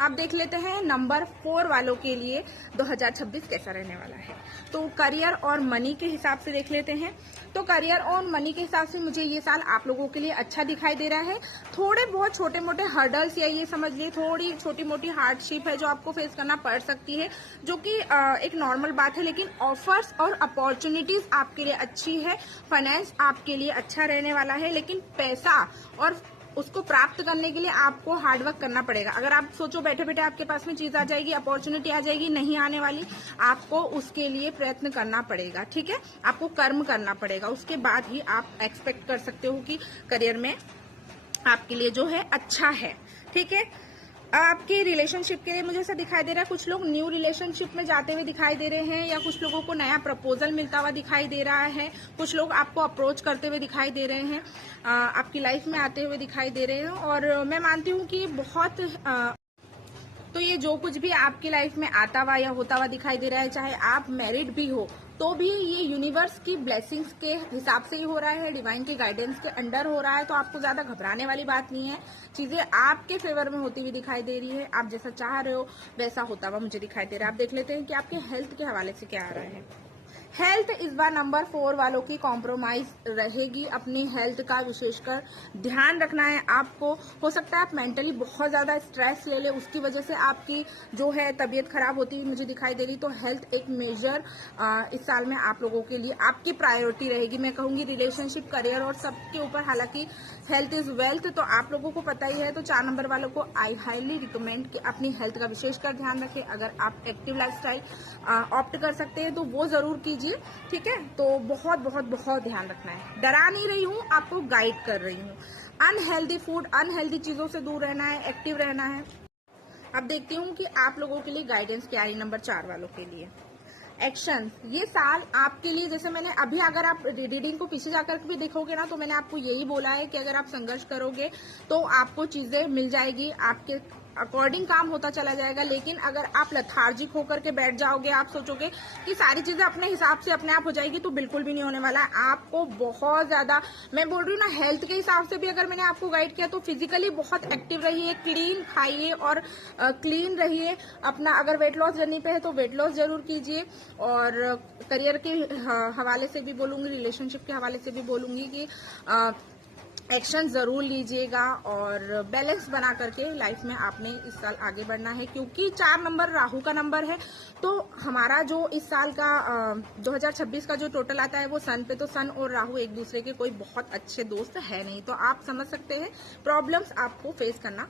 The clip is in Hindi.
आप देख लेते हैं नंबर 4 वालों के लिए 2026 कैसा रहने वाला है। तो करियर और मनी के हिसाब से देख लेते हैं। तो करियर और मनी के हिसाब से मुझे ये साल आप लोगों के लिए अच्छा दिखाई दे रहा है। थोड़े बहुत छोटे मोटे हर्डल्स या ये समझ लिए थोड़ी छोटी मोटी हार्डशिप है जो आपको फेस करना पड़ सकती है, जो कि एक नॉर्मल बात है, लेकिन ऑफर्स और अपॉर्चुनिटीज आपके लिए अच्छी है। फाइनेंस आपके लिए अच्छा रहने वाला है, लेकिन पैसा और उसको प्राप्त करने के लिए आपको हार्डवर्क करना पड़ेगा। अगर आप सोचो बैठे बैठे आपके पास में चीज आ जाएगी, अपॉर्चुनिटी आ जाएगी, नहीं आने वाली, आपको उसके लिए प्रयत्न करना पड़ेगा। ठीक है, आपको कर्म करना पड़ेगा, उसके बाद ही आप एक्सपेक्ट कर सकते हो कि करियर में आपके लिए जो है अच्छा है। ठीक है, आपके रिलेशनशिप के लिए मुझे ऐसा दिखाई दे रहा है कुछ लोग न्यू रिलेशनशिप में जाते हुए दिखाई दे रहे हैं, या कुछ लोगों को नया प्रपोजल मिलता हुआ दिखाई दे रहा है। कुछ लोग आपको अप्रोच करते हुए दिखाई दे रहे हैं, आपकी लाइफ में आते हुए दिखाई दे रहे हैं। और मैं मानती हूँ कि बहुत तो ये जो कुछ भी आपकी लाइफ में आता हुआ या होता हुआ दिखाई दे रहा है, चाहे आप मैरिड भी हो तो भी ये यूनिवर्स की ब्लेसिंग्स के हिसाब से ही हो रहा है, डिवाइन के गाइडेंस के अंडर हो रहा है। तो आपको ज्यादा घबराने वाली बात नहीं है, चीजें आपके फेवर में होती हुई दिखाई दे रही है। आप जैसा चाह रहे हो वैसा होता हुआ मुझे दिखाई दे रहा है। आप देख लेते हैं कि आपके हेल्थ के हवाले से क्या आ रहा है। हेल्थ इस बार नंबर 4 वालों की कॉम्प्रोमाइज रहेगी। अपनी हेल्थ का विशेषकर ध्यान रखना है आपको। हो सकता है आप मेंटली बहुत ज्यादा स्ट्रेस ले ले, उसकी वजह से आपकी जो है तबीयत खराब होती हुई मुझे दिखाई दे रही। तो हेल्थ एक मेजर इस साल में आप लोगों के लिए आपकी प्रायोरिटी रहेगी। मैं कहूंगी रिलेशनशिप, करियर और सबके ऊपर, हालांकि हेल्थ इज वेल्थ तो आप लोगों को पता ही है। तो 4 नंबर वालों को आई हाईली रिकमेंड कि अपनी हेल्थ का विशेषकर ध्यान रखें। अगर आप एक्टिव लाइफस्टाइल ऑप्ट कर सकते हैं तो वो जरूर कीजिए। ठीक है, तो बहुत बहुत बहुत ध्यान रखना है। डरा नहीं रही हूँ, आपको गाइड कर रही हूँ। अनहेल्दी फूड, अनहेल्दी चीजों से दूर रहना है, एक्टिव रहना है। अब देखती हूँ कि आप लोगों के लिए गाइडेंस क्या है नंबर 4 वालों के लिए। एक्शन, ये साल आपके लिए, जैसे मैंने अभी, अगर आप रीडिंग को पीछे जाकर भी देखोगे ना, तो मैंने आपको यही बोला है कि अगर आप संघर्ष करोगे तो आपको चीजें मिल जाएगी, आपके अकॉर्डिंग काम होता चला जाएगा। लेकिन अगर आप लथार्जिक होकर के बैठ जाओगे, आप सोचोगे कि सारी चीजें अपने हिसाब से अपने आप हो जाएगी, तो बिल्कुल भी नहीं होने वाला है। आपको बहुत ज्यादा, मैं बोल रही हूँ ना, हेल्थ के हिसाब से भी अगर मैंने आपको गाइड किया तो फिजिकली बहुत एक्टिव रहिए, क्लीन खाइए और क्लीन रहिए। अपना अगर वेट लॉस जर्नी पे है तो वेट लॉस जरूर कीजिए। और करियर के हवाले से भी बोलूंगी, रिलेशनशिप के हवाले से भी बोलूंगी कि एक्शन जरूर लीजिएगा और बैलेंस बना करके लाइफ में आपने इस साल आगे बढ़ना है। क्योंकि 4 नंबर राहु का नंबर है, तो हमारा जो इस साल का 2026 का जो टोटल आता है वो सन पे, तो सन और राहु एक दूसरे के कोई बहुत अच्छे दोस्त है नहीं। तो आप समझ सकते हैं प्रॉब्लम्स आपको फेस करना